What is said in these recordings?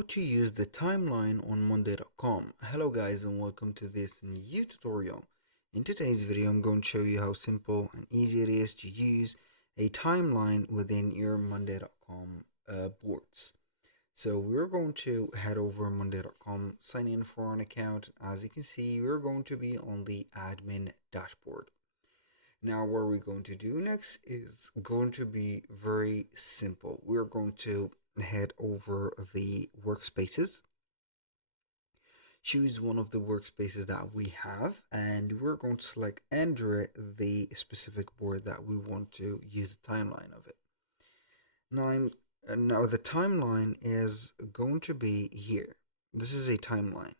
how to use the timeline on monday.com. Hello guys and welcome to this new tutorial. In today's video I'm going to show you how simple and easy it is to use a timeline within your monday.com boards. So we're going to head over monday.com, sign in for an account. As you can see, we're going to be on the admin dashboard. Now what we're going to do next is going to be very simple. We're going to head over the workspaces, choose one of the workspaces that we have, and we're going to select enter the specific board that we want to use the timeline of it. Now the timeline is going to be here. This is a timeline.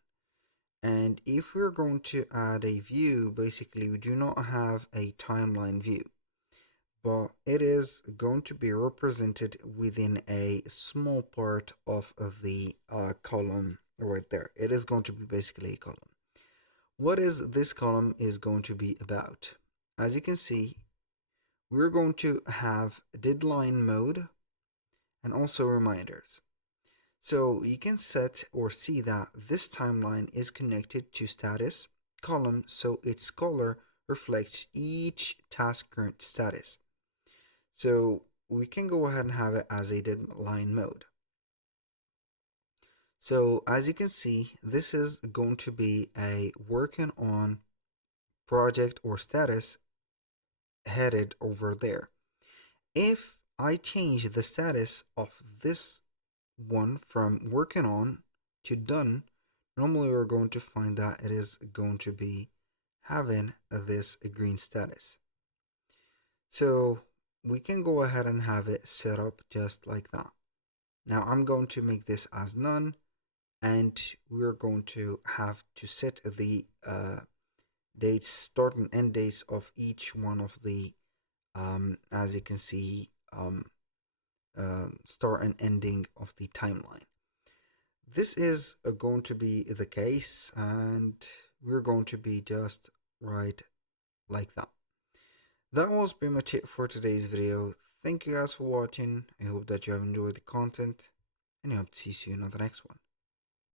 And if we're going to add a view, basically we do not have a timeline view, but it is going to be represented within a small part of the column right there. It is going to be basically a column. What is this column is going to be about? As you can see, we're going to have deadline mode and also reminders. So you can set or see that this timeline is connected to status column, so its color reflects each task current status. So we can go ahead and have it as a deadline mode. So as you can see, this is going to be a working on project or status headed over there. If I change the status of this one from working on to done, normally we're going to find that it is going to be having this green status. So we can go ahead and have it set up just like that. Now I'm going to make this as none, and we're going to have to set the dates, start and end dates of each one of the as you can see, start and ending of the timeline. This is going to be the case, and we're going to be just right like that. That was pretty much it for today's video. Thank you guys for watching. I hope that you have enjoyed the content, and I hope to see you on the next one.